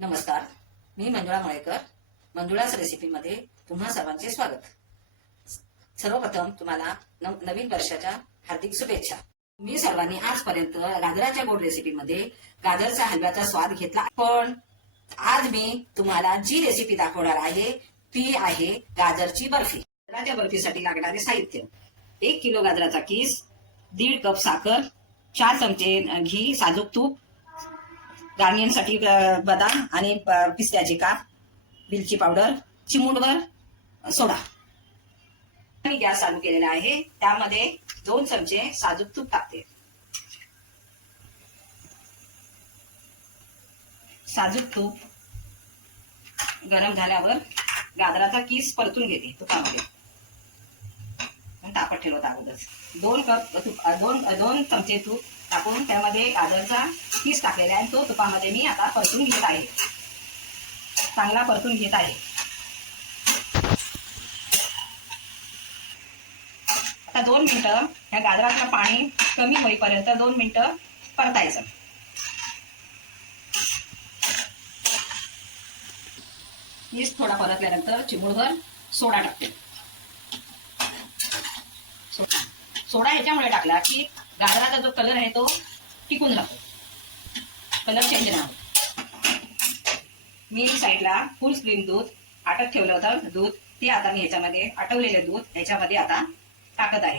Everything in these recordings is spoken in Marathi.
नमस्कार मी मंजुळा मळेकर. मंजुळाच रेसिपीमध्ये तुम्हा सर्वांचे स्वागत. सर्वप्रथम तुम्हाला नव- नवीन वर्षाच्या हार्दिक शुभेच्छा. मी सर्वांनी आजपर्यंत गाजराच्या गोड रेसिपीमध्ये गाजरचा हलव्याचा स्वाद घेतला. पण आज मी तुम्हाला जी रेसिपी दाखवणार आहे ती आहे गाजरची बर्फी. गाजराच्या बर्फीसाठी लागणारे साहित्य. एक किलो गाजराचा किस दीड कप साखर चार चमचे घी साजूक तूप गार्नियनसाठी बदाम आणि पिस्त्याची पिस्त्याचे काप बिलची पावडर चिमूटभर सोडा. मी गॅस चालू केलेला आहे. त्यामध्ये दोन चमचे साजूक तूप टाकते. साजूक तूप गरम झाल्यावर गाजराचा किस परतून घेते तुपामध्ये. पण तापत ठेवत अगोदर दोन कप तूप दोन दोन चमचे तूप टाकून त्यामध्ये गाजरचा पीस टाकलेला आहे. आणि तो तुपामध्ये मी आता परतून घेत आहे. चांगला परतून घेत आहे. आता दोन मिनिटं ह्या गाजरातलं पाणी कमी होईपर्यंत दोन मिनिटं परतायचं. मीच थोडा परतल्यानंतर चिमुळभर सोडा टाकते. सोडा. सोडा ह्याच्यामुळे टाकला की गाजराचा जो कलर आहे तो टिकून राहतो. कलर चेंज राहतो मी साईडला फुल स्क्रीन दूध आटत ठेवलं होतं. दूध ते आता मी ह्याच्यामध्ये आटवलेलं दूध याच्यामध्ये आता टाकत आहे.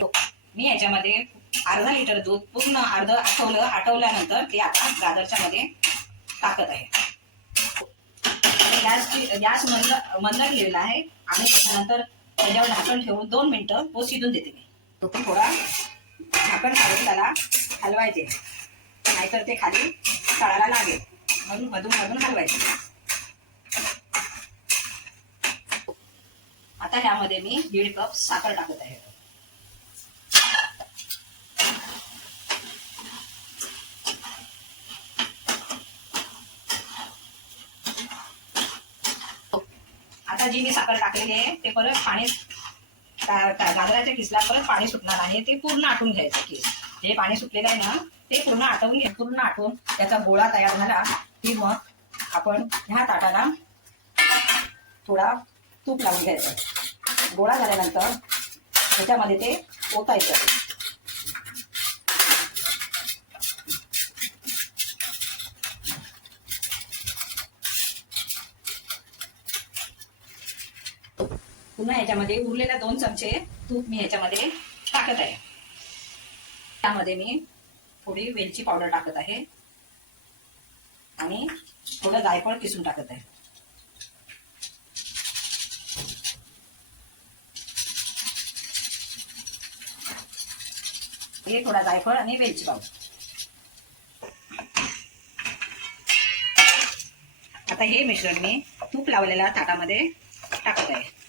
मी ह्याच्यामध्ये अर्धा लिटर दूध पूर्ण अर्ध आठवलं आटवल्यानंतर ते आता गाजरच्या मध्ये टाकत आहे. गॅस गॅस मंद मंद केलेला आहे. आणि नंतर त्याच्यावर झाकण ठेवून दोन मिनिटं तो शिजून देते मी. थोडा झाकण काढून त्याला हलवायचे. नाहीतर ते खाली तळाला लागेल. म्हणून मधून मधून हलवायचे. आता ह्यामध्ये मी दीड कप साखर टाकत आहे. आता जी मी साखर टाकलेली आहे ते परत पाणी गाजराच्या किसला परत पाणी सुटणार आहे. ते पूर्ण आटून घ्यायचं किस जे पाणी सुटलेलं आहे ना ते पूर्ण आटवून घे पूर्ण आटवून त्याचा गोळा तयार झाला की मग आपण ह्या ताटाला थोडा तूप लावून घ्यायचं. गोळा झाल्यानंतर त्याच्यामध्ये ते ओतायचं. पुन्हा याच्यामध्ये उरलेल्या दोन चमचे तूप मी ह्याच्यामध्ये टाकत आहे. त्यामध्ये मी थोडी वेलची पावडर टाकत आहे. आणि थोडं जायफळ किसून टाकत आहे. हे थोडा जायफळ आणि वेलची पावडर. आता हे मिश्रण मी तूप लावलेल्या ताटामध्ये टाकत आहे.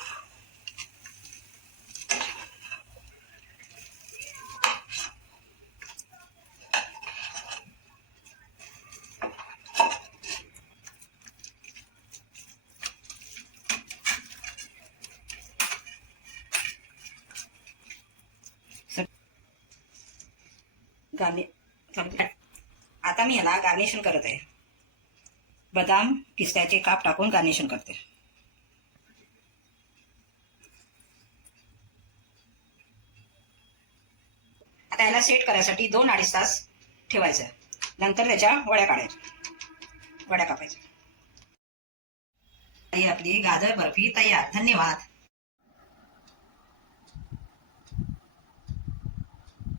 गार्नि आता मी याला गार्निशन करत आहे. बदाम पिस्त्याचे काप टाकून गार्निशन करते. आता याला सेट करायसाठी दोन अडीच तास ठेवायचं. नंतर त्याच्या वड्या काढायच्या. वड्या कापायच्या. आपली गाजर बर्फी तयार. धन्यवाद.